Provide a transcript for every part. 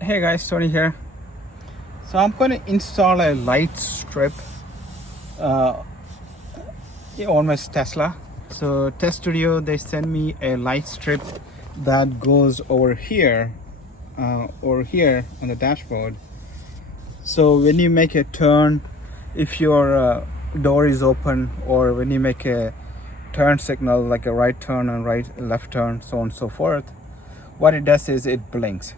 Hey guys, Tony here. So I'm going to install a light strip uh, on my Tesla. So Test Studio, they send me a light strip that goes over here on the dashboard. So when you make a turn, if your door is open, or when you make a turn signal like a right turn and left turn, so on and so forth, what it does is it blinks.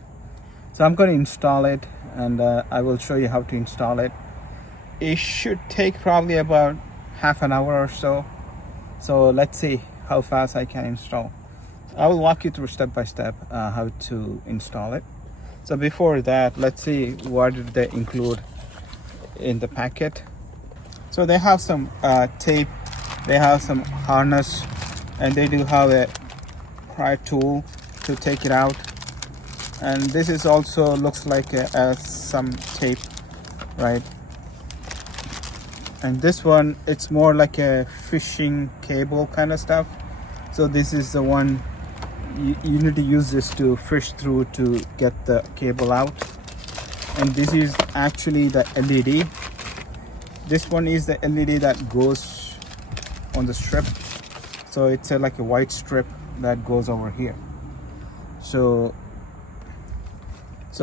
So I'm going to install it, and I will show you how to install it. It should take probably about half an hour or so. So let's see how fast I can install. I will walk you through step by step how to install it. So before that, let's see what did they include in the packet. So they have some tape, they have some harness, and they do have a pry tool to take it out. And this is also looks like some tape, right? And this one, it's more like a fishing cable kind of stuff. So this is the one you need to use this to fish through to get the cable out. And this is actually the LED. This one is the LED that goes on the strip. So it's like a white strip that goes over here. So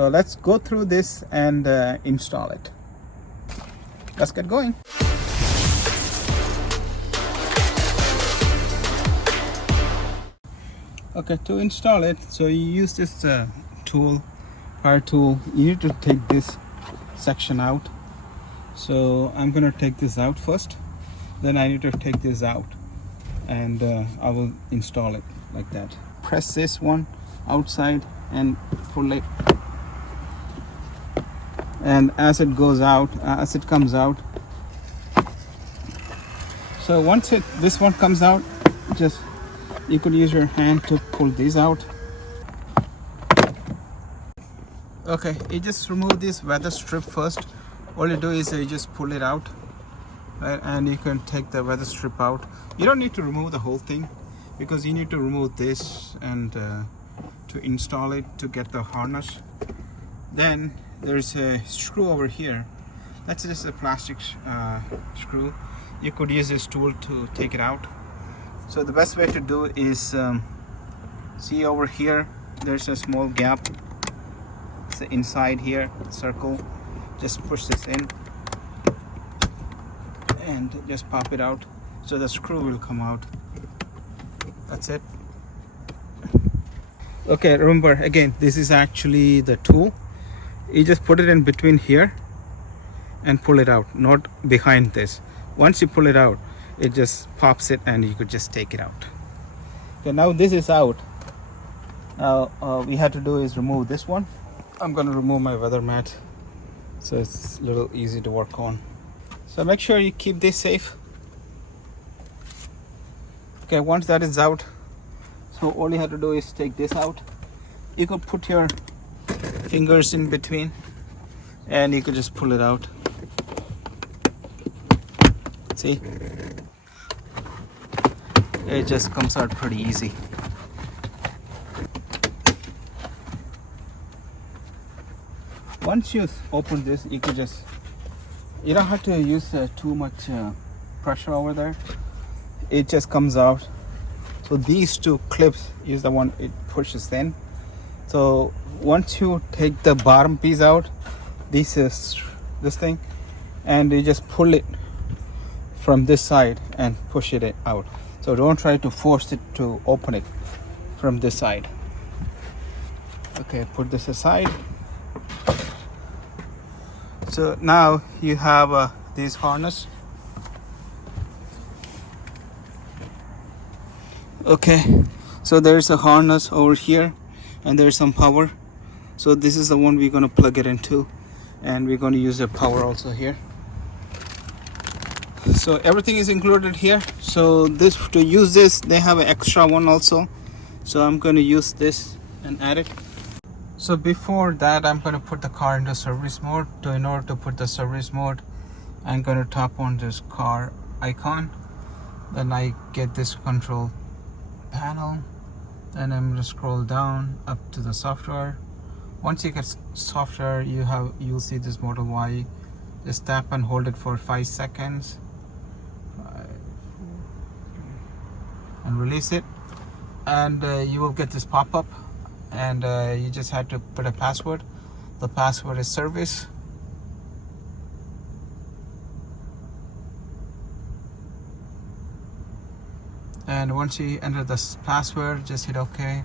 let's go through this and install it. Let's get going. Okay, to install it, so you use this power tool. You need to take this section out. So I'm gonna take this out first, then I need to take this out, and I will install it like that. Press this one outside and pull it. And as it comes out, so once this one comes out, you could use your hand to pull these out. Okay, you just remove this weather strip first. All you do is you just pull it out, right? And you can take the weather strip out. You don't need to remove the whole thing, because you need to remove this and to install it, to get the harness. Then there's a screw over here. That's just a plastic screw. You could use this tool to take it out. So the best way to do is see over here, there's a small gap. It's inside here, circle. Just push this in and just pop it out, so the screw will come out. That's it. Okay, remember again, this is actually the tool. You just put it in between here and pull it out, not behind this. Once you pull it out, it just pops it and you could just take it out. Okay, now this is out. Now we had to do is remove this one. I'm gonna remove my weather mat, so it's a little easy to work on. So make sure you keep this safe. Okay, once that is out, so all you have to do is take this out. You could put your fingers in between and you could just pull it out. See, it just comes out pretty easy. Once you open this, you don't have to use too much pressure over there. It just comes out. So these two clips is the one it pushes in. So once you take the bottom piece out, this is this thing, and you just pull it from this side and push it out. So don't try to force it to open it from this side. Okay, put this aside. So now you have this harness. Okay, so there's a harness over here, and there's some power. So this is the one we're going to plug it into, and we're going to use the power also here. So everything is included here. So to use this, they have an extra one also. So I'm going to use this and add it. So before that, I'm going to put the car into service mode. In order to put the service mode, I'm going to tap on this car icon. Then I get this control panel. Then I'm going to scroll down up to the software. Once it gets softer, you'll see this Model Y. Just tap and hold it for 5 seconds and release it, and you will get this pop-up, and you just have to put a password. The password is service. And once you enter this password, just hit OK.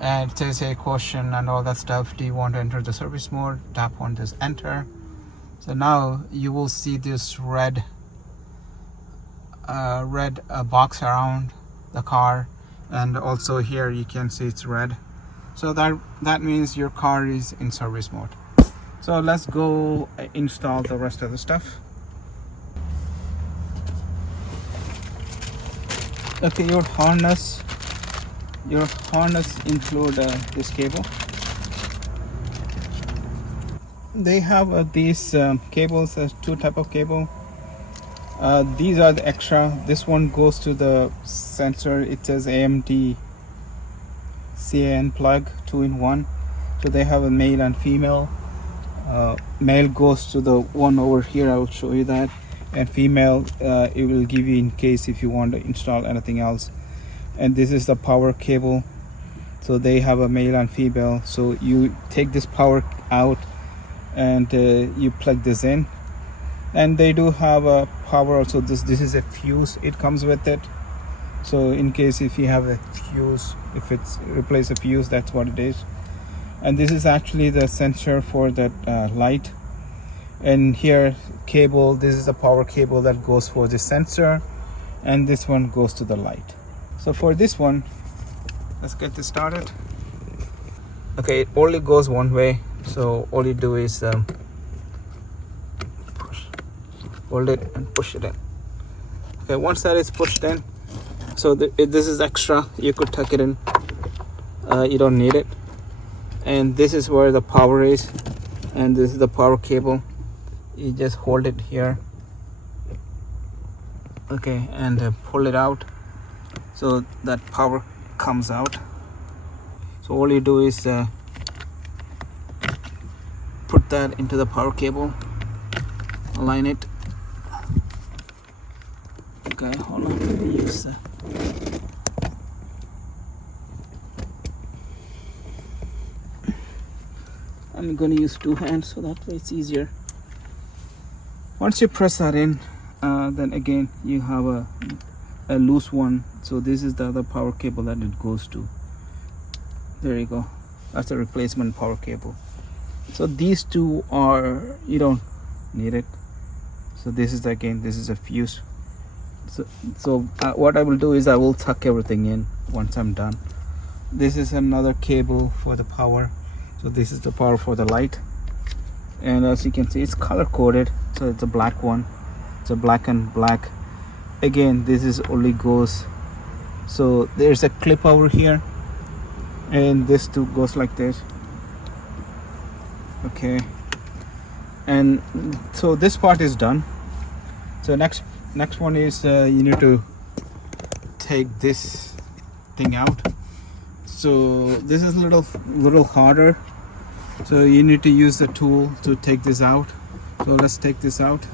And it says a question and all that stuff. Do you want to enter the service mode? Tap on this enter. So now you will see this red box around the car, and also here you can see it's red. So that means your car is in service mode. So let's go install the rest of the stuff. Okay, your harness include this cable. They have these cables. There's 2 type of cable. These are the extra. This one goes to the sensor. It says AMD CAN plug 2-in-1. So they have a male and female. Male goes to the one over here. I will show you that. And female, it will give you in case if you want to install anything else. And this is the power cable. So they have a male and female. So you take this power out and you plug this in. And they do have a power also. This is a fuse. It comes with it. So in case if you have a fuse, if it's replace a fuse, that's what it is. And this is actually the sensor for that light. And here cable, this is the power cable that goes for the sensor, and this one goes to the light. So for this one, let's get this started. Okay, it only goes one way, so all you do is hold it and push it in. Okay, once that is pushed in, so this is extra, you could tuck it in, you don't need it. And this is where the power is, and this is the power cable. You just hold it here, okay, and pull it out so that power comes out. So all you do is put that into the power cable, align it. Okay, hold on, let me use I'm going to use 2 hands so that way it's easier. Once you press that in, then again you have a loose one. So this is the other power cable that it goes to. There you go. That's a replacement power cable. So these 2 are, you don't need it. So this is this is a fuse. So what I will do is I will tuck everything in once I'm done. This is another cable for the power. So this is the power for the light. And as you can see, it's color coded. So it's a black one. It's a black and black. Again, this is only goes. So there's a clip over here, and this too goes like this. Okay. And so this part is done. So next one is you need to take this thing out. So this is a little harder. So you need to use the tool to take this out. So let's take this out.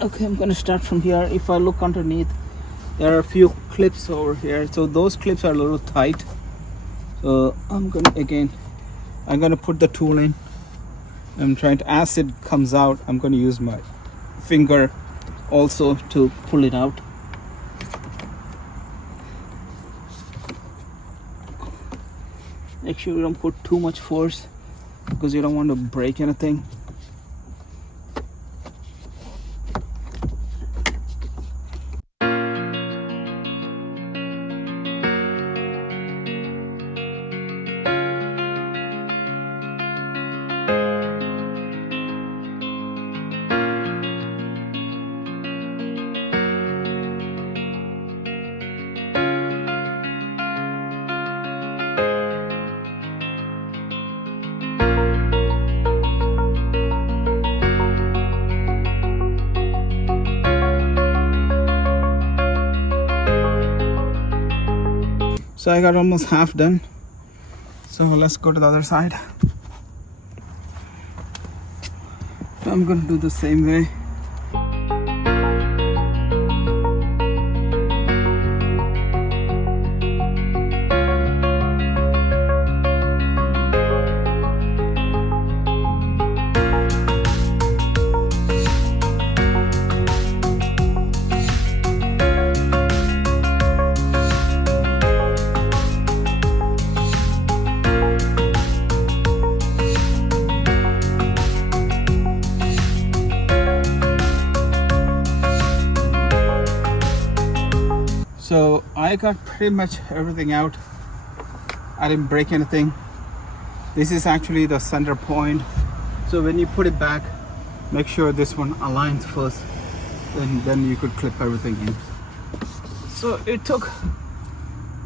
Okay, I'm going to start from here. If I look underneath, there are a few clips over here. So those clips are a little tight. So I'm going to put the tool in. I'm trying to, as it comes out, I'm going to use my finger also to pull it out. Make sure you don't put too much force because you don't want to break anything. So I got almost half done. So let's go to the other side. I'm gonna do the same way. So I got pretty much everything out. I didn't break anything. This is actually the center point. So when you put it back, make sure this one aligns first. Then you could clip everything in. So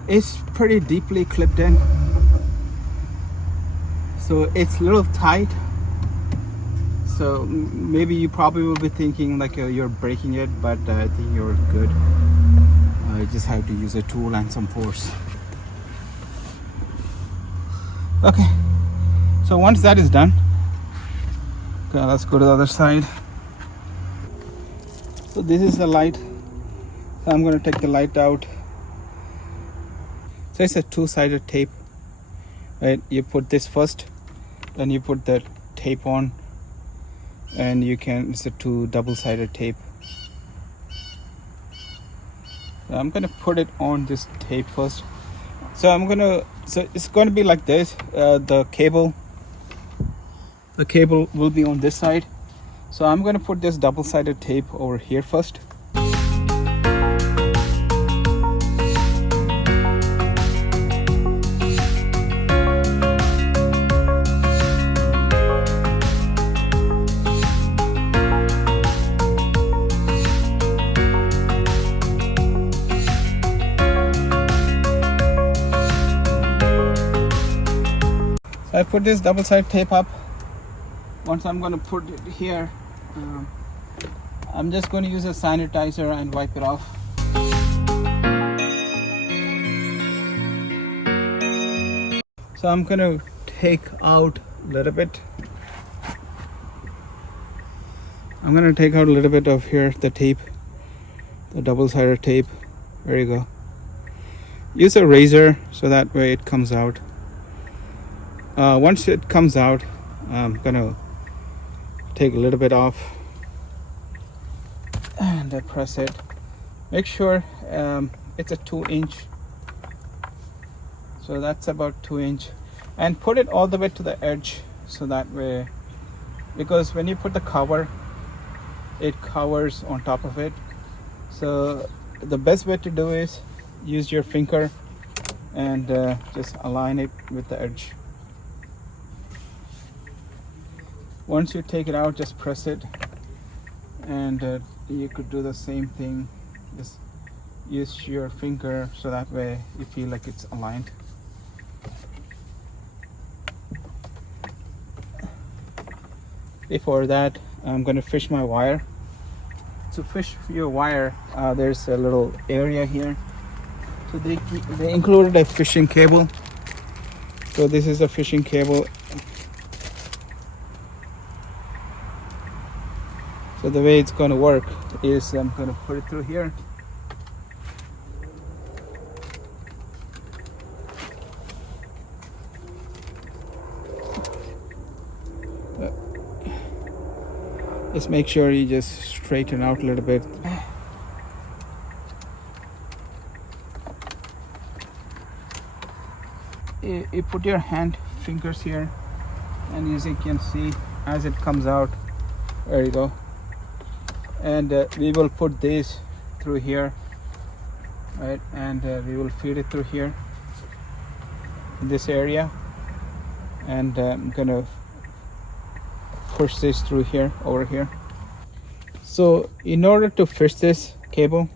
it's pretty deeply clipped in. So it's a little tight. So maybe you probably will be thinking like you're breaking it, but I think you're good. You just have to use a tool and some force. Okay, so once that is done, okay, let's go to the other side. So this is the light. So I'm going to take the light out. So it's a two-sided tape, right? You put this first, then you put the tape on, and it's a two double-sided tape. I'm gonna put it on this tape first. So it's gonna be like this. The cable will be on this side. So I'm gonna put this double-sided tape over here first. I put this double-sided tape up. Once I'm going to put it here, I'm just going to use a sanitizer and wipe it off. So I'm going to take out a little bit. I'm going to take out a little bit of here, the tape, the double-sided tape. There you go. Use a razor so that way it comes out. Once it comes out, I'm gonna take a little bit off and press it. Make sure it's a 2-inch. So that's about 2-inch, and put it all the way to the edge, so that way, because when you put the cover, it covers on top of it. So the best way to do is use your finger and just align it with the edge. Once you take it out, just press it, and you could do the same thing. Just use your finger so that way you feel like it's aligned. Before that, I'm going to fish my wire. To fish your wire, there's a little area here. So they included a fishing cable. So this is a fishing cable. So the way it's going to work is I'm going to put it through here. Just make sure you just straighten out a little bit. You put your fingers here, and as you can see, as it comes out, there you go. And we will put this through here, right? And we will feed it through here in this area, and I'm gonna push this through here, over here. So in order to fish this cable,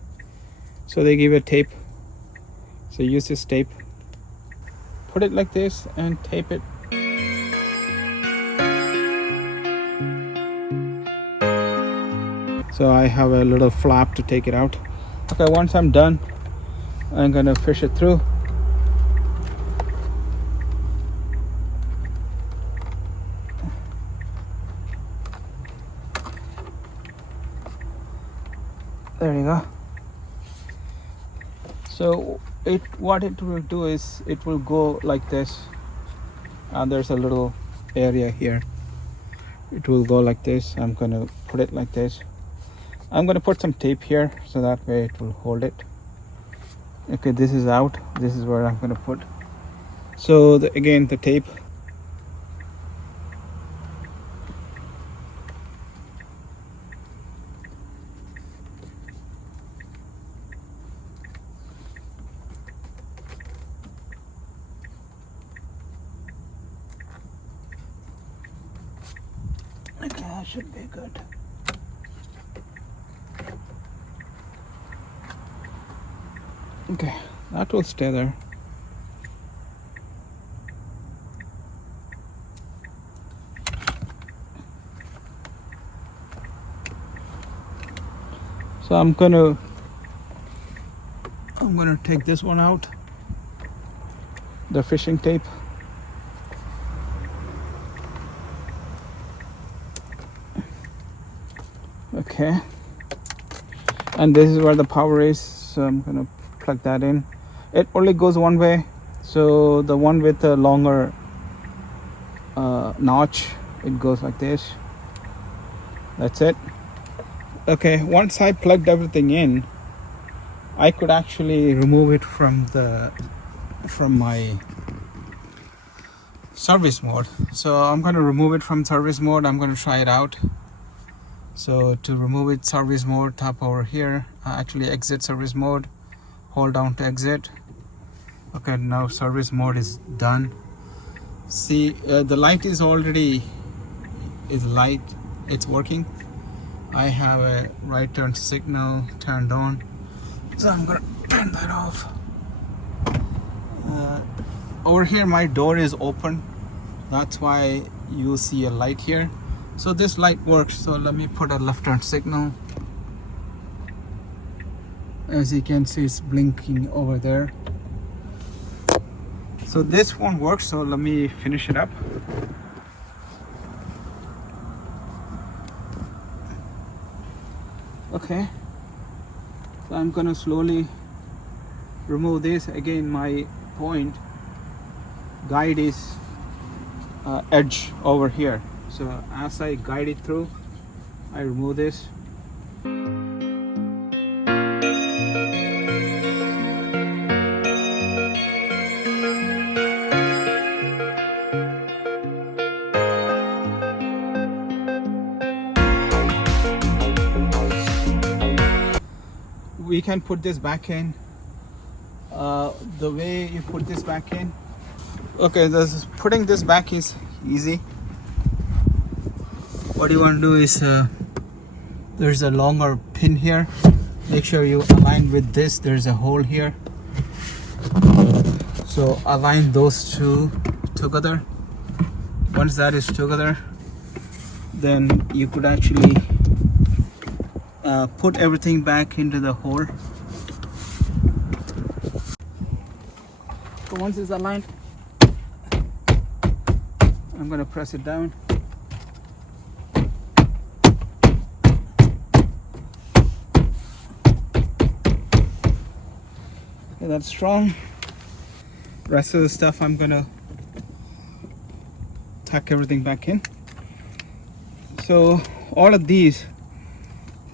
so they give a tape. So use this tape, put it like this and tape it. So I have a little flap to take it out. Okay, once I'm done, I'm gonna fish it through. There you go. So what it will do is it will go like this, and there's a little area here. It will go like this. I'm gonna put it like this. I'm gonna put some tape here so that way it will hold it. Okay, this is out. This is where I'm gonna put. So again, the tape. Okay, that should be good. Okay, that will stay there. So I'm gonna take this one out, the fishing tape. Okay, and this is where the power is, so I'm gonna plug that in. It only goes one way, so the one with the longer notch, it goes like this. That's it. Okay, once I plugged everything in, I could actually remove it from my service mode. So I'm going to remove it from service mode. I'm going to try it out. So to remove it, service mode, tap over here, actually exit service mode, hold down to exit. Okay, now service mode is done. See, the light is already light, it's working. I have a right turn signal turned on, so I'm gonna turn that off. Over here my door is open, that's why you see a light here. So this light works. So let me put a left turn signal. As you can see, it's blinking over there. So this won't work, so let me finish it up. Okay, so I'm gonna slowly remove this. Again, my point guide is edge over here. So as I guide it through, I remove this. We can put this back in the way you put this back in. Okay, putting this back is easy. What you want to do is there's a longer pin here. Make sure you align with this. There's a hole here, so align those two together. Once that is together, then you could actually put everything back into the hole. So once it's aligned, I'm going to press it down. Okay, that's strong. Rest of the stuff I'm going to tuck everything back in. So all of these,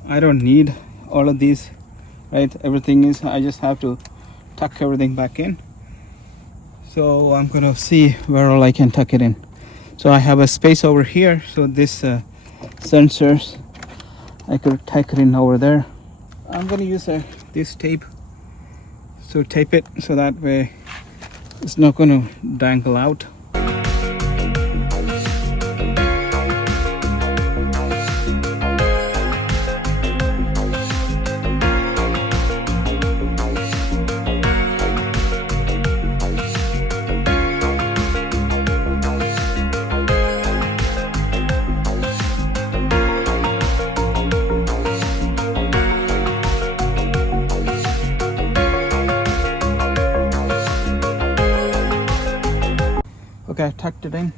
I don't need all of these, right? Everything is, I just have to tuck everything back in. So I'm gonna see where all I can tuck it in. So I have a space over here, so this sensors, I could tuck it in over there. I'm gonna use this tape, so tape it so that way it's not gonna dangle out. Okay, I tucked it in.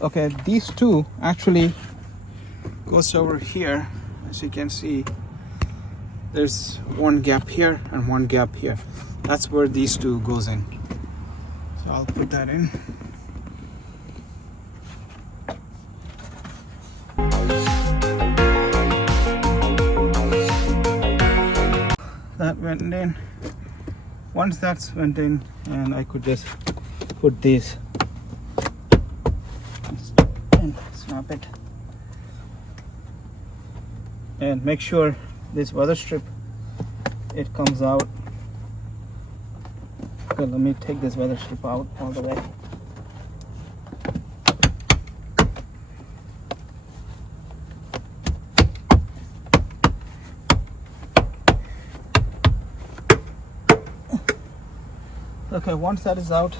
Okay, these two actually goes over here, as you can see. there's one gap here and one gap here. That's where these two goes in. So I'll put that in. That went in. Once that's went in, and I could just put these and snap it, and make sure this weather strip, it comes out. Okay, let me take this weather strip out all the way. Okay, once that is out,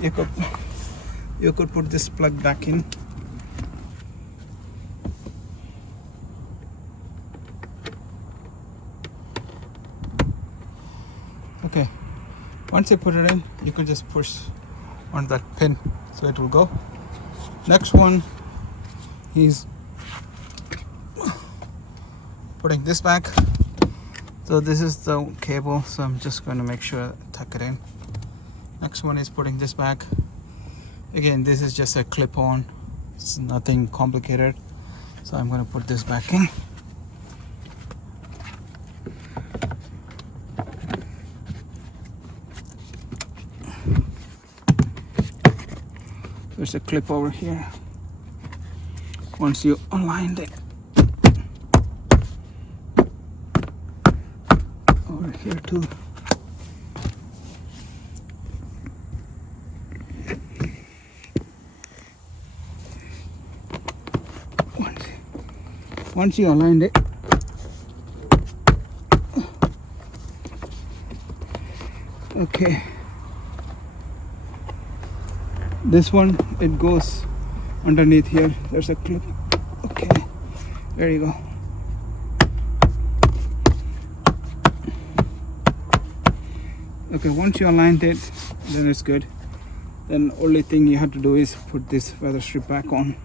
you could put this plug back in. Okay, once you put it in, you could just push on that pin so it will go. Next one is putting this back. So this is the cable, so I'm just going to make sure I tuck it in. Next one is putting this back. Again, this is just a clip-on, it's nothing complicated. So I'm going to put this back in. There's a clip over here. Once you align it, over here too. Once you aligned it, okay, this one, it goes underneath here. There's a clip. Okay, there you go. Okay, once you aligned it, then it's good. Then only thing you have to do is put this weather strip back on.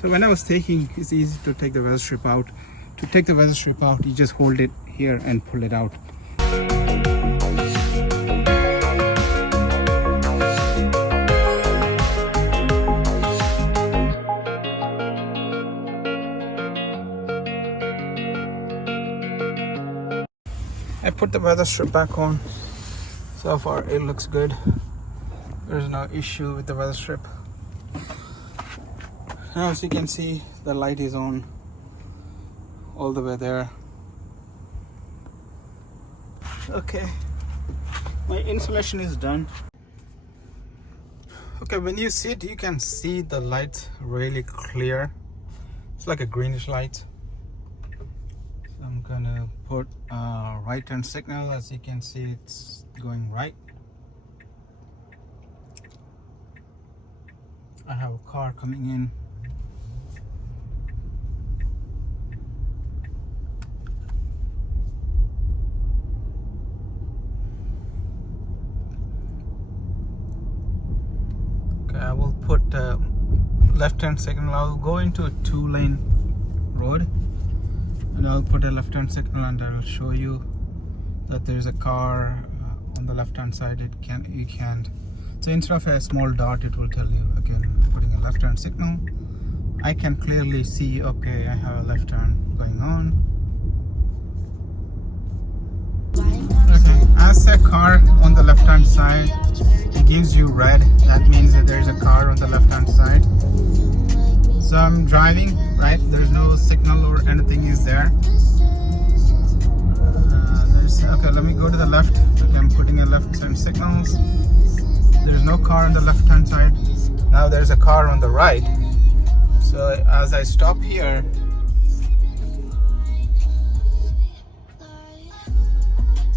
So when I was taking, it's easy to take the weather strip out. To take the weather strip out, you just hold it here and pull it out. I put the weather strip back on. So far it looks good. There's no issue with the weather strip. Now as you can see, the light is on all the way there. Okay, my installation is done. Okay, when you see it, you can see the light really clear. It's like a greenish light. So I'm gonna put right turn signal. As you can see, it's going right. I have a car coming in. I will put left hand signal. I'll go into a 2-lane road and I'll put a left hand signal, and I will show you that there's a car on the left hand side. You can't. So instead of a small dot, it will tell you again putting a left hand signal. I can clearly see, okay, I have a left turn going on. Okay, as a car on the left hand side, it gives you red. That means that there's a car on the left hand side. So I'm driving, right? There's no signal or anything is there. Okay, let me go to the left. Okay, I'm putting a left hand signals. There's no car on the left hand side. Now there's a car on the right. So as I stop here,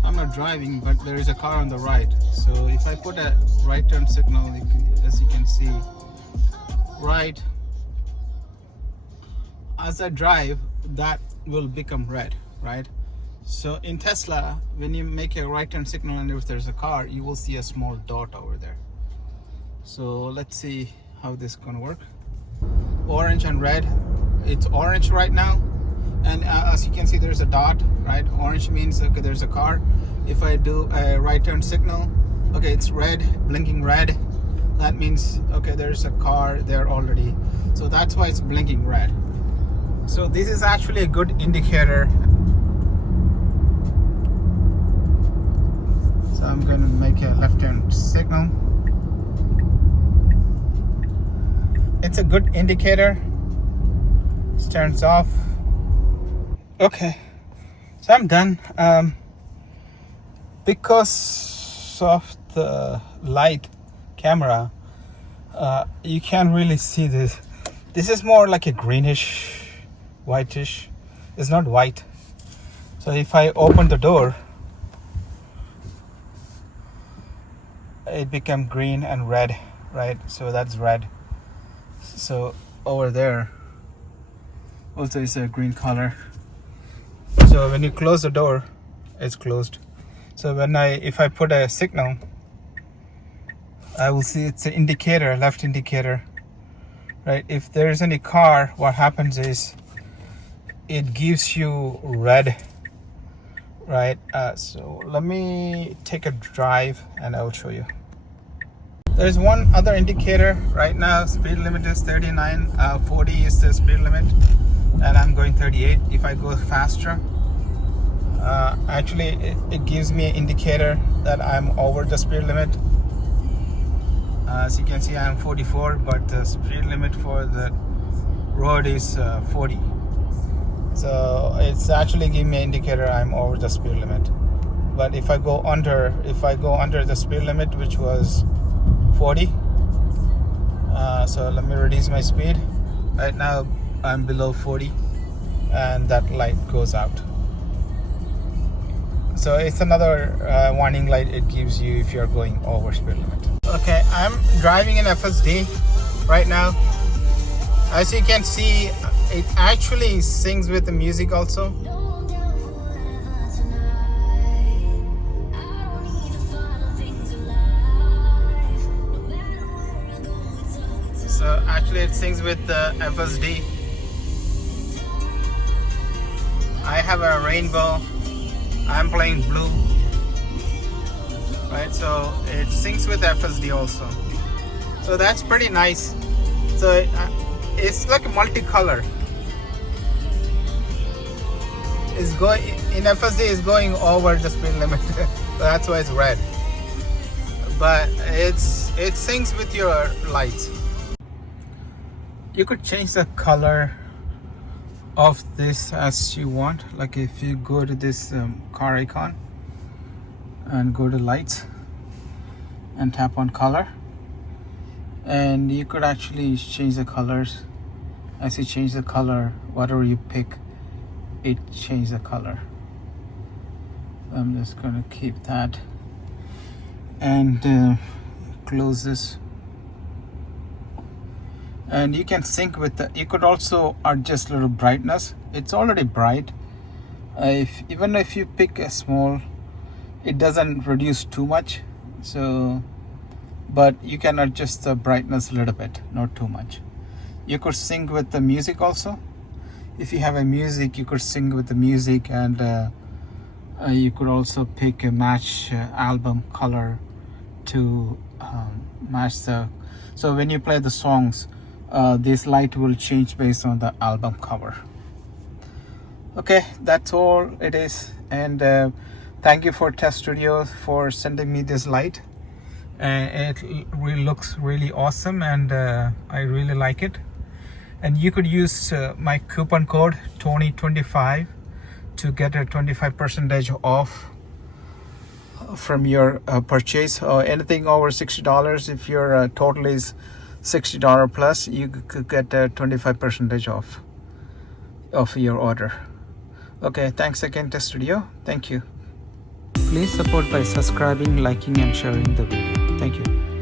I'm not driving, but there is a car on the right. So if I put a right turn signal, as you can see, right, as I drive, that will become red, right? So in Tesla, when you make a right turn signal and if there's a car, you will see a small dot over there. So let's see how this is gonna work. Orange and red, it's orange right now, and as you can see, there's a dot, right? Orange means okay, there's a car. If I do a right turn signal, okay, it's red, blinking red. That means okay, there's a car there already, so that's why it's blinking red. So this is actually a good indicator. So I'm going to make a left turn signal. It's a good indicator. It turns off. Okay, so I'm done. Because of the light camera, you can't really see this. This is more like a greenish, whitish. It's not white. So if I open the door, it became green and red, right? So that's red. So over there also is a green color. So when you close the door, it's closed. So if I put a signal, I will see it's an indicator, left indicator, right? If there is any car, what happens is it gives you red, right? So let me take a drive and I'll show you. There's one other indicator right now. Speed limit is 39, 40 is the speed limit, and I'm going 38. If I go faster, actually it gives me an indicator that I'm over the speed limit. As you can see, I'm 44, but the speed limit for the road is 40. So it's actually giving me an indicator I'm over the speed limit. But if I go under the speed limit, which was 40, so let me reduce my speed. Right now I'm below 40, and that light goes out. So it's another warning light it gives you if you're going over speed limit. Okay, I'm driving in FSD right now. As you can see, it actually syncs with the music also. So actually it syncs with the FSD. I have a rainbow. I'm playing blue. Right, so it syncs with FSD also. So that's pretty nice. So it's like a multicolor. It's going in FSD is going over the speed limit. So that's why it's red. But it syncs with your lights. You could change the color of this as you want. Like if you go to this car icon and go to lights and tap on color, and you could actually change the colors. As you change the color, whatever you pick, it changes the color. I'm just gonna keep that and close this. And you can sync with you could also adjust little brightness. It's already bright. Even if you pick a small, it doesn't reduce too much. So, but you can adjust the brightness a little bit, not too much. You could sync with the music also. If you have a music, you could sync with the music, and you could also pick a match album color to match the. So when you play the songs, this light will change based on the album cover. Okay, that's all it is. And thank you for Test Studio for sending me this light. It really looks really awesome, and I really like it. And you could use my coupon code Tony25 to get a 25% off from your purchase, or anything over $60. If your total is $60 plus, you could get a 25% off of your order. Okay, thanks again, Test Studio. Thank you. Please support by subscribing, liking, and sharing the video. Thank you.